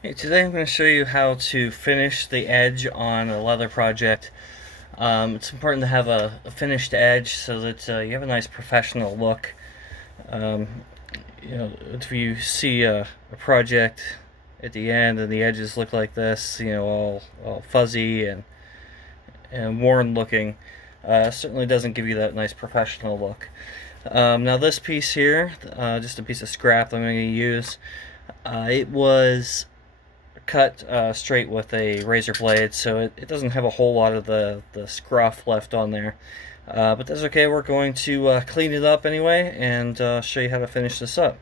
Hey, today I'm going to show you how to finish the edge on a leather project. It's important to have a finished edge so that you have a nice professional look. Um, if you see a project at the end and the edges look like this, all fuzzy and worn looking, certainly doesn't give you that nice professional look. Now this piece here, just a piece of scrap that I'm going to use, it was cut straight with a razor blade, so it doesn't have a whole lot of the scruff left on there. But that's okay, we're going to clean it up anyway and show you how to finish this up.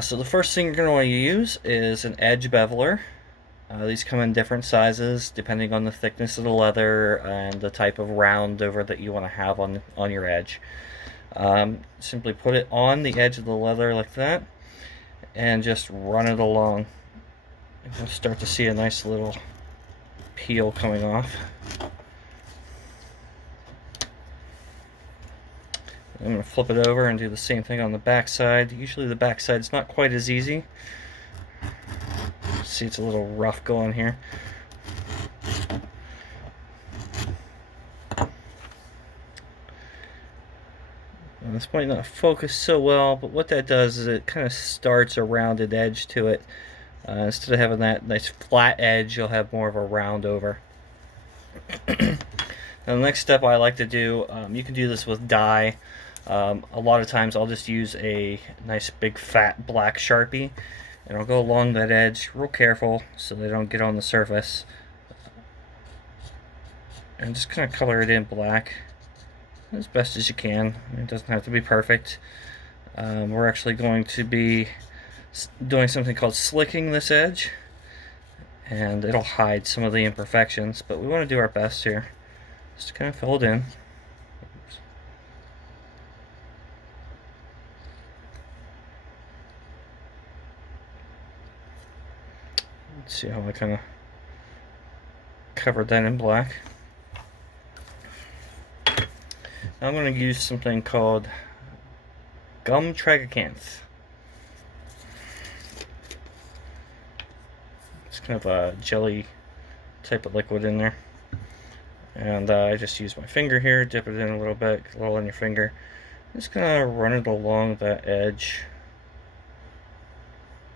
So the first thing you're going to want to use is an edge beveler. These come in different sizes depending on the thickness of the leather and the type of round over that you want to have on your edge. Simply put it on the edge of the leather like that and just run it along. You'll start to see a nice little peel coming off. I'm going to flip it over and do the same thing on the back side. Usually the back side is not quite as easy. See, it's a little rough going here. And this might not focus so well, but what that does is it kind of starts a rounded edge to it. Instead of having that nice flat edge, you'll have more of a round over. Now the next step I like to do, you can do this with dye. A lot of times I'll just use a nice big fat black Sharpie and I'll go along that edge real careful so they don't get on the surface. And just kind of color it in black as best as you can. It doesn't have to be perfect. We're actually going to be doing something called slicking this edge, and it'll hide some of the imperfections, but we want to do our best here just to kind of fill it in. Oops. Let's see how I kind of covered that in black. Now I'm going to use something called gum tragacanth. It's kind of a jelly type of liquid in there. And I just use my finger here, dip it in a little bit, a little on your finger. Just gonna run it along that edge.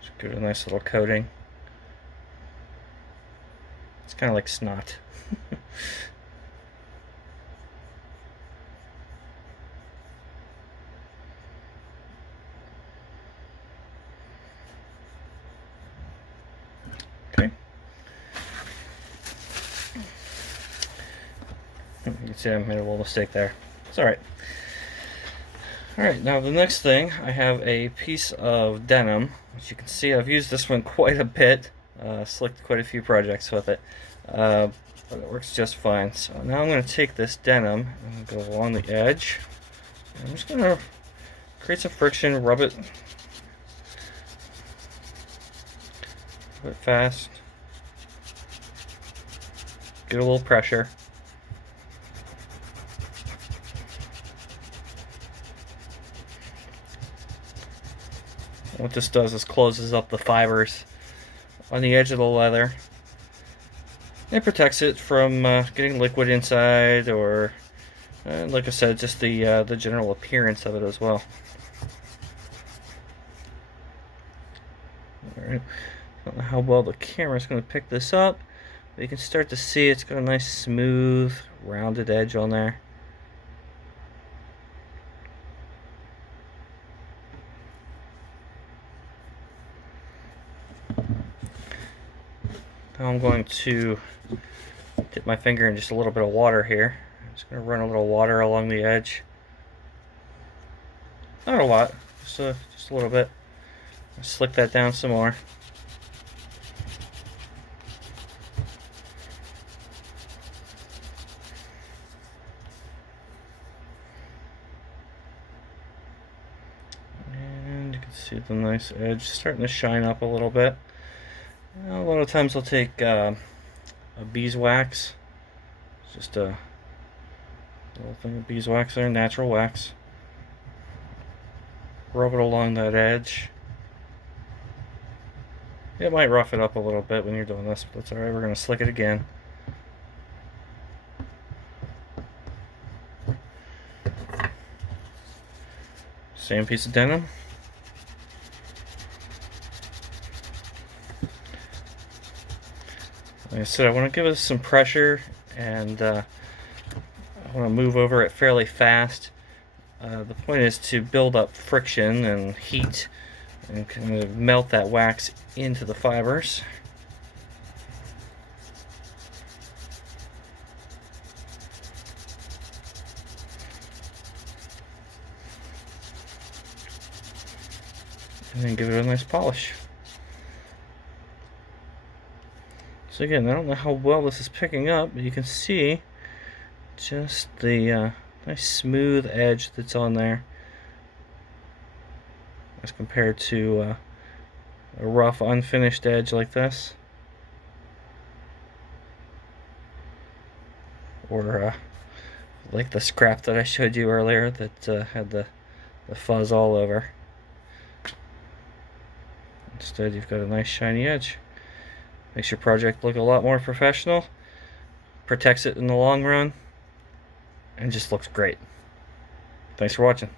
Just give it a nice little coating. It's kind of like snot. Okay. You can see I made a little mistake there. It's alright. Alright, now the next thing, I have a piece of denim. As you can see, I've used this one quite a bit. Slicked quite a few projects with it. But it works just fine. So now I'm going to take this denim and go along the edge. I'm just going to create some friction, rub it fast. Get a little pressure. What this does is closes up the fibers on the edge of the leather. It protects it from getting liquid inside, or like I said, just the general appearance of it as well. Alright, I don't know how well the camera's going to pick this up, but you can start to see it's got a nice smooth, rounded edge on there. Now I'm going to dip my finger in just a little bit of water here. I'm just going to run a little water along the edge. Not a lot, just a little bit. Slick that down some more. And you can see the nice edge starting to shine up a little bit. A lot of times I'll take a beeswax, just a little thing of beeswax there, natural wax. Rub it along that edge. It might rough it up a little bit when you're doing this, but that's alright. We're going to slick it again. Same piece of denim. Like I said, I want to give it some pressure, and I want to move over it fairly fast. The point is to build up friction and heat and kind of melt that wax into the fibers. And then give it a nice polish. So again, I don't know how well this is picking up, but you can see just the nice smooth edge that's on there as compared to a rough unfinished edge like this, or like the scrap that I showed you earlier that had the fuzz all over. Instead, you've got a nice shiny edge. Makes your project look a lot more professional, protects it in the long run, and just looks great. Thanks for watching.